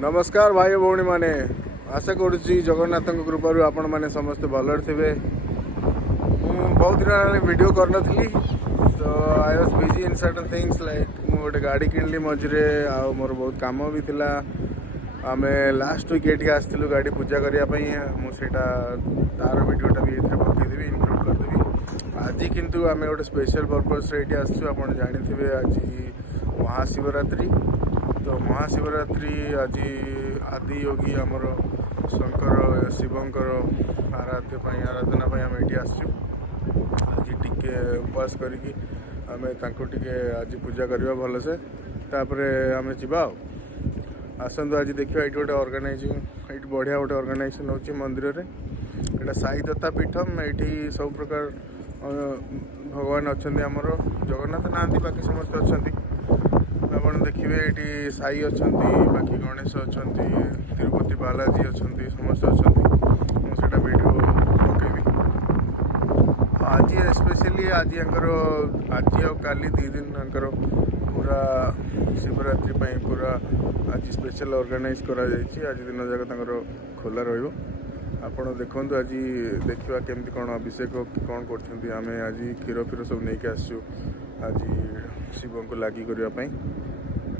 नमस्कार भाई भौणी माने आशा करुच्ची जगन्नाथ कृपा आपण मैंने समस्ते भलर थे। बहुत दिन वीडियो करनी तो I was busy in certain things like मु गोटे गाड़ी किणली मझे मोर बहुत कम भी थिला। आम लास्ट वीक ये आसलु गाड़ी पूजा करने मुझे तार वीडियोटा भी ये पकईदेवी इनक्लूड करदेवी। आज किंतु आम गोटे स्पेशल पर्पस ये आसचु आप जानी आज महाशिवरात्रि। तो महाशिवरात्रि आज आदि योगी आमर शंकर शिवंकर आराधना आम ये आसचु। आज टिके उपवास करिकी आमे तांको टिके आज पूजा करवा भल से तापर आमे जीवा आसतु। आज देखिए ये गोटे अर्गानाइजिंग ये बढ़िया गोटे अर्गानाइजेसन होची मंदिर रे। एटा साई दत्ता पीठम ये सब प्रकार भगवान अच्छा आमर जगन्नाथ नांती बाकी समस्त अच्छा आप देखिए ये साई अच्छा बाकी गणेश अच्छा तिरुपति बालाजी अच्छा समस्त अच्छा मुझे वीडियो पकेबी आज स्पेशली आज आज काली 2 दिन पूरा शिवरात्रि पूरा आज स्पेशल ऑर्गेनाइज करा आज दिन जाक खोला रहिबो। आपण देखु आज देखा केमती कौन अभिषेक कौन कर आज क्षीर फीर सब नहीं आसचु आज शिव को लगी करने।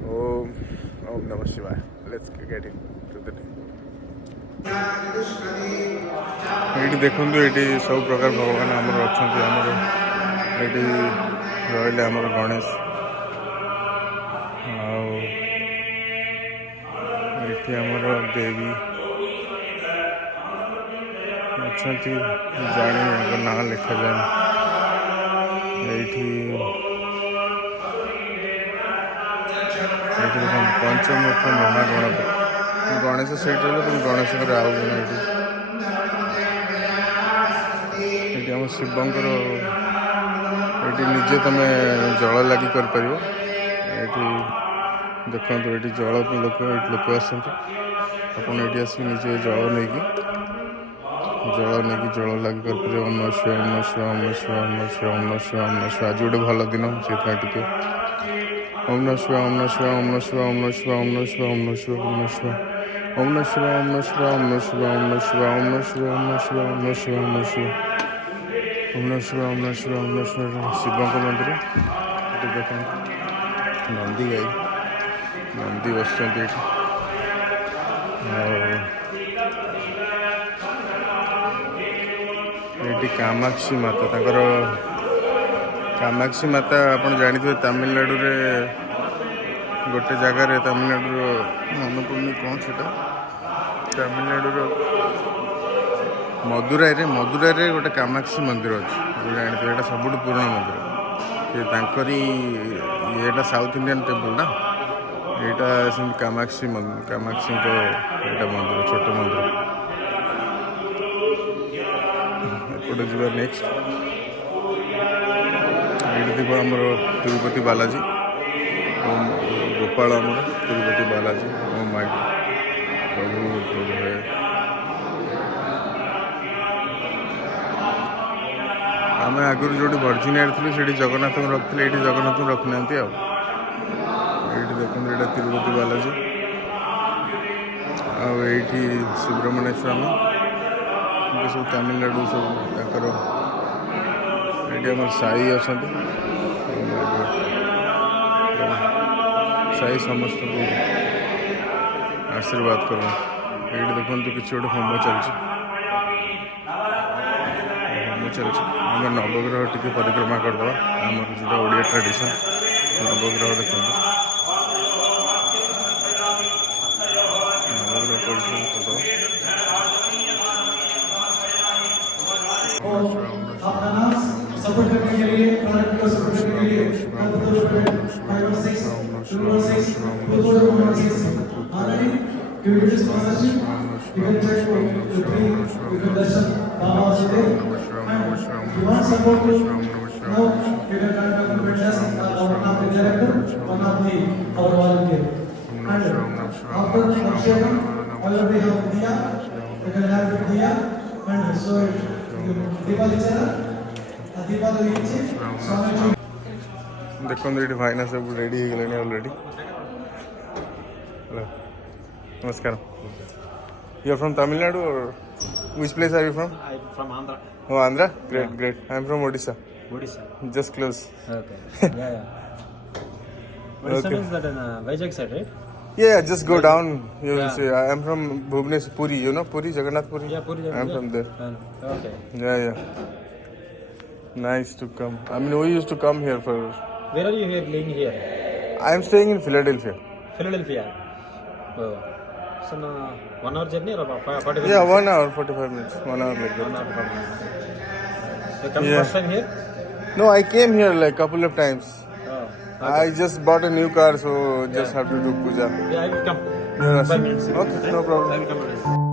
ओम नमः शिवाय। Let's get into the day. ये देखु ये सब प्रकार भगवान आमर अच्छा ये रही आमर गणेश आमर देवी अच्छा जानी ना लिखा जाए पंचमुख महागणपति गणेश से गणेश ये आम शिवंकर ये निजे तुम जल लगी कर देखो ये जल लोक आसते आपड़ आसिक निजे जल नहीं जल लगी कर ओम नमः शिवाय ओम नमः शिवाय ओम नमः शिवाय ओम नमः शिवाय ओम नमः शिवाय आज गोटे भल दिन से ओम नमः शिवाय ओम नमः शिवाय ओम नमः शिवाय ओम नमः शिवाय ओम नमः शिवाय ओम नमः शिवाय ओम नमः शिवाय ओम नमः शिवाय ओम नमः शिवाय ओम नमः शिवाय ओम नमः शिवाय ओम नमः शिवाय ओम नमः शिवाय ओम नमः शिवाय ओम नमः शिवाय ओम नमः शिवाय ओम नमः शिवाय ओम नमः शिवाय शिव मंदिर देख नंदी गाई नंदी बस ये कामाक्षी माता कामाक्षी माता आप जानते तमिलनाडु रे गोटे जगार तमिलनाडु मन पड़नी कौन से तमिलनाडु मदुराई रे गोटे कामाक्षी मंदिर अच्छे जानते हैं सब पुराना मंदिर ये साउथ इंडियन टेम्पल ना यहाँ कामाक्षी मंदिर छोट मंदिर एपटे जी नेक्स्ट ये आमर तिरुपति बालाजी गोपाल आमर तिरुपति बालाजी ओ माय प्रभु प्रभु है आम आगुरी जो वर्जिनिया थी से जगन्नाथ रखते ये जगन्नाथ रखना ये देखते यहाँ तिरुपति बालाजी आठी सुब्रमण्य स्वामी सब तमिलनाडु सब ये आम साई अच्छा साई समस्त को आशीर्वाद कर ये देखो किसी गोटे होम चलती आम नवग्रह टी परिक्रमा करदे आम जो ओडिया ट्रेडिशन नवग्रह देखो नवग्रह परिक्रमा करदे सपोर्ट करने के लिए प्रोडक्ट को सपोर्ट करने के लिए 5 और 6 2 और 6 2 और 6 आने क्योंकि इस sponsorship you can try to bring you can दर्शन बाबा से दे you want support to know you can contact with us or one of the director one of the our volunteer and after the function already have diya you can have diya and so Diwali chala देखो ये भाईना सब ready हो गले already Namaskaram. You're from Tamil Nadu or which place are you from? I'm from Andhra. Oh, Andhra? Great, great. I'm from Odisha. Odisha. Just close. Okay. Yeah. Odisha Okay. means that in Vizag side, right? Yeah, just go down. You will Yeah. see. I'm from Bhubaneswar, Puri. You know Puri, Jagannath Puri? Yeah, Puri. I'm from there. Okay. Yeah. Nice to come. I mean, we used to come here for. Where are you here living here? I'm staying in Philadelphia. Philadelphia. Oh. So, 1 hour journey or 45 minutes? Yeah, 1 hour, 45 minutes. 1 hour like 1 that. hour 45 minutes. You come Yeah. first time here? No, I came here like couple of times. Oh. I just bought a new car, so just have to do puja. Yeah, I will come. Yeah. 5 minutes. Okay, no problem. I will come.